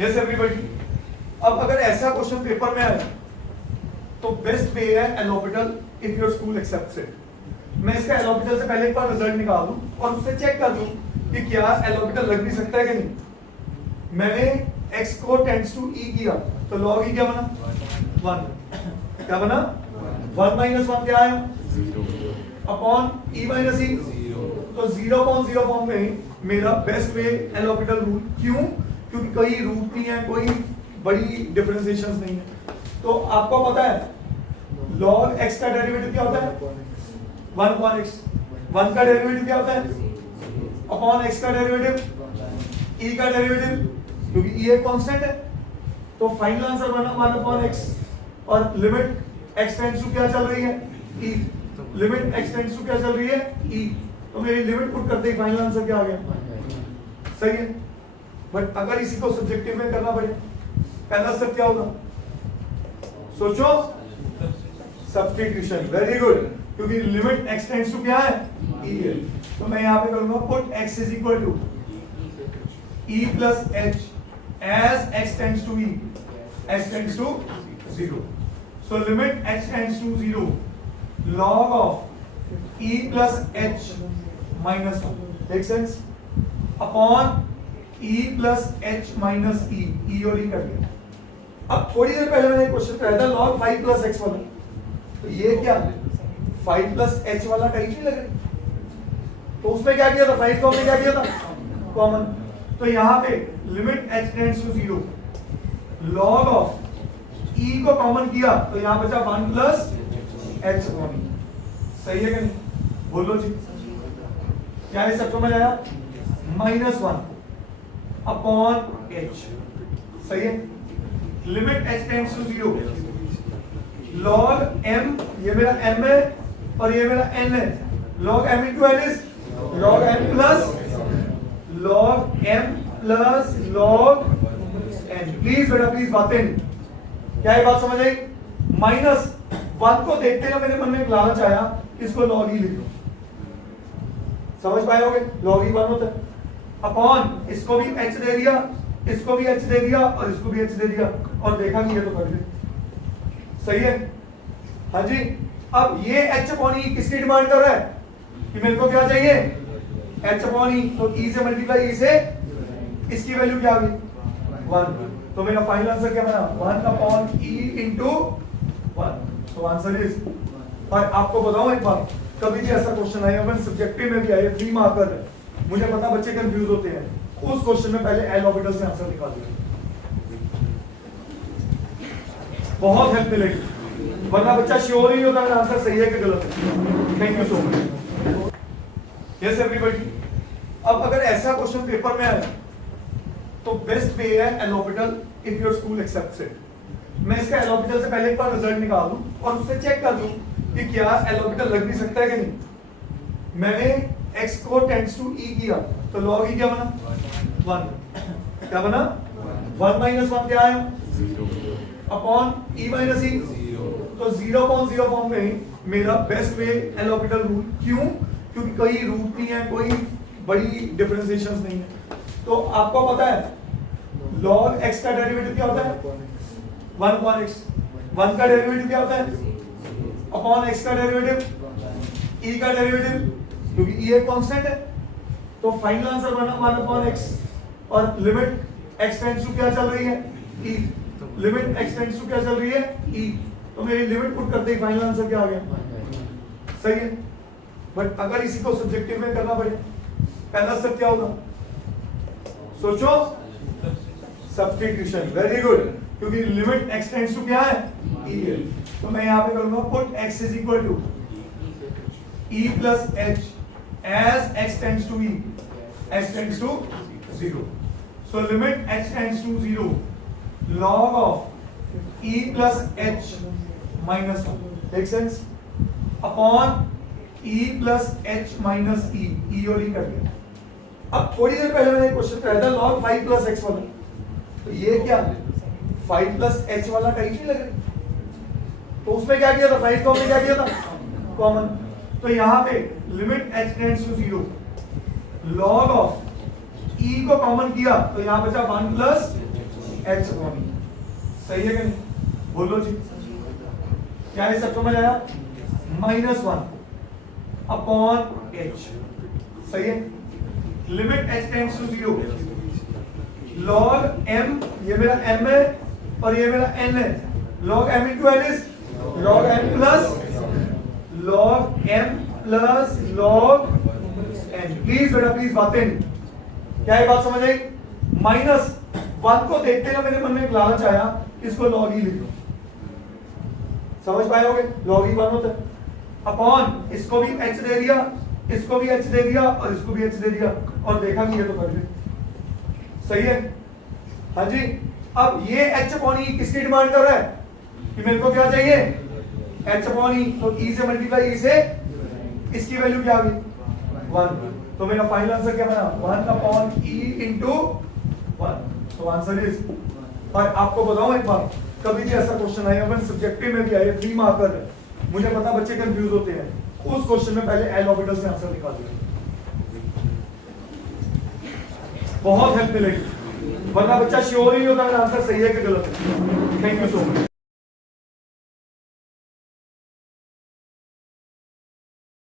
Yes everybody. अब अगर ऐसा क्वेश्चन पेपर में आए तो बेस्ट वे है L orbital if your school accepts it. मैं इसका एल ऑर्बिटल से पहले एक बार रिजल्ट निकाल दूं और उससे चेक कर दूं कि क्या एल ऑर्बिटल लग भी सकता है कि नहीं। मैंने x को टेंड्स टू e किया तो log e क्या बना 1, क्या बना 1 माइनस 1 क्या आया अपॉन e माइनस e, तो 0.0 फॉर्म में मेरा best way L orbital rule. क्यों? क्योंकि कोई रूट नहीं है, कोई बड़ी डिफरेंशिएशंस नहीं है। तो आपको पता है log x का डेरिवेटिव क्या होता है 1 अपॉन x, 1 का डेरिवेटिव क्या होता है अपॉन x का डेरिवेटिव e का डेरिवेटिव, क्योंकि e एक कांस्टेंट है। तो फाइनल आंसर बना 1 अपॉन x और लिमिट x टेंड्स टू क्या चल रही है e, limit x tends to क्या चल रही है e, तो मेरी लिमिट पुट करते ही फाइनल आंसर क्या आ गया, सही है। बट अगर इसी को सब्जेक्टिव में करना पड़े पहला स्टेप क्या होगा, सोचो, सब्स्टिट्यूशन। वेरी गुड, क्योंकि लिमिट x टेंड्स टू क्या है e है। तो मैं यहां पे करूंगा put x is equal to e plus h as x tends to e, x tends to 0. So limit h tends to 0 log of e plus h minus 1, make sense, upon e plus h minus e, e और e कर दिया। अब थोड़ी देर पहले मैंने एक question कराया था log 5 plus x वाला, तो ये क्या 5 plus h वाला टाइप नहीं लग रही, तो उसमें क्या किया था 5 को हमने क्या किया था कॉमन, तो यहां पे limit h tends to 0 log of e को कॉमन किया तो यहां बचा 1 प्लस h, सही है कि नहीं, बोलो जी क्या है, सब समझ आया, -1 अपॉन h, सही है। Limit h tends to 0 log m, ये मेरा m है और ये मेरा n है, log m into n is log m plus log m plus log n। Please बेटा प्लीज बातें, क्या ये बात समझ आई। -1 को देखते हुए मेरे मन में एक लालच आया, इसको log e लिख लो, समझ पाए होगे, log e 1 होता है, अपॉन इसको भी h दे दिया, इसको भी h दे दिया और इसको भी h दे दिया और देखा नहीं है तो कर दे, सही है। हाँ जी, अब ये h अपॉन e किसकी डिमांड कर रहा है कि मेरे को क्या चाहिए h अपॉन e, तो e से मल्टीप्लाई e से इसकी वैल्यू क्या आ गई 1, तो मेरा फाइनल आंसर क्या बना 1 अपॉन e इंटू 1, तो आंसर इज। और आपको बताऊं एक बात, कभी भी ऐसा क्वेश्चन आया मैंने सब्जेक्टिव में भी आया 3 मार्कर है, मुझे पता बच्चे कंफ्यूज होते हैं, उस क्वेश्चन में पहले एल ऑर्बिटल से आंसर निकाल दिया, बहुत हेल्प मिलेगी, वरना बच्चा श्योर ही होता है आंसर सही है कि गलत है। Thank you so much. Yes everybody. अब अगर ऐसा क्वेश्चन पेपर में आए तो बेस्ट वे है L orbital if your school accepts it. मैं इसका एल ऑर्बिटल से पहले एक बार रिजल्ट निकाल दूं और उससे चेक कर दूं कि क्या एल ऑर्बिटल लग भी सकता है कि नहीं। मैंने x को टेंड्स टू e किया तो log e क्या बना 1, क्या बना 1 माइनस 1 क्या आया अपॉन e माइनस e, तो 0.0 फॉर्म में मेरा best way L orbital rule. क्यों? क्योंकि कोई रूट नहीं है, कोई बड़ी डिफरेंशिएशंस नहीं है। तो आपको पता है log x का डेरिवेटिव क्या होता है 1 अपॉन x, 1 का डेरिवेटिव क्या होता है अपॉन x का डेरिवेटिव e का डेरिवेटिव, क्योंकि e एक कांस्टेंट है। तो फाइनल आंसर बना 1 अपॉन x और लिमिट x टेंड्स टू क्या चल रही है e, limit x tends to क्या चल रही है e, तो मेरी लिमिट पुट करते ही फाइनल आंसर क्या आ गया, सही है। बट अगर इसी को सब्जेक्टिव में करना पड़े पहला स्टेप क्या होगा, सोचो, सब्स्टिट्यूशन। वेरी गुड, क्योंकि लिमिट x टेंड्स टू क्या है e है। तो मैं यहां पे करूंगा put x is equal to e plus h as x tends to e, x tends to 0. So limit h tends to 0 log of e plus h minus 1, make sense, upon e plus h minus e, e और e कर दिया। अब थोड़ी देर पहले मैंने एक question कराया था log 5 plus x वाला, तो ये क्या 5 plus h वाला टाइप नहीं लग रही, तो उसमें क्या किया था 5 को हमने क्या किया था कॉमन, तो यहां पे limit h tends to 0 log of e को कॉमन किया तो यहां बचा 1 प्लस एच अपॉन ई। सही है कि नहीं? बोलो जी, क्या है सब समझ आया? -1 अपॉन एच। सही है। Limit h tends to 0, log m, ये मेरा एम है और ये मेरा एन है, log m into n is log m plus log n. Please बेटा प्लीज, बातें नहीं। क्या है बात समझ आई? -1 को देखते ना मेरे मन में एक लालच आया, इसको लॉग ई लिख लो। समझ पाओगे? लॉग ई 1 होता है। अपॉन इसको भी h दे दिया, इसको भी h दे दिया और इसको भी h दे दिया, और देखा कि ये तो परफेक्ट। सही है? हाँ जी। अब ये h अपॉन ई किसकी डिमांड कर रहा है कि मेरे को क्या चाहिए? h अपॉन ई। तो e से मल्टीप्लाई e से इसकी वैल्यू क्या आ गई? 1। तो मेरा फाइनल आंसर क्या बना? 1 अपॉन e इंटू 1। तो आंसर इज। और आपको बताऊं एक बात, कभी भी ऐसा क्वेश्चन आया, अगर सब्जेक्टिव में भी आए 3 मार्कर है, मुझे पता बच्चे कंफ्यूज होते हैं, उस क्वेश्चन में पहले एल ऑर्बिटल्स में आंसर निकाल दिया, बहुत हेल्प मिलेगी। वरना बच्चा श्योर ही नहीं होता आंसर सही है कि गलत है। Thank you so much.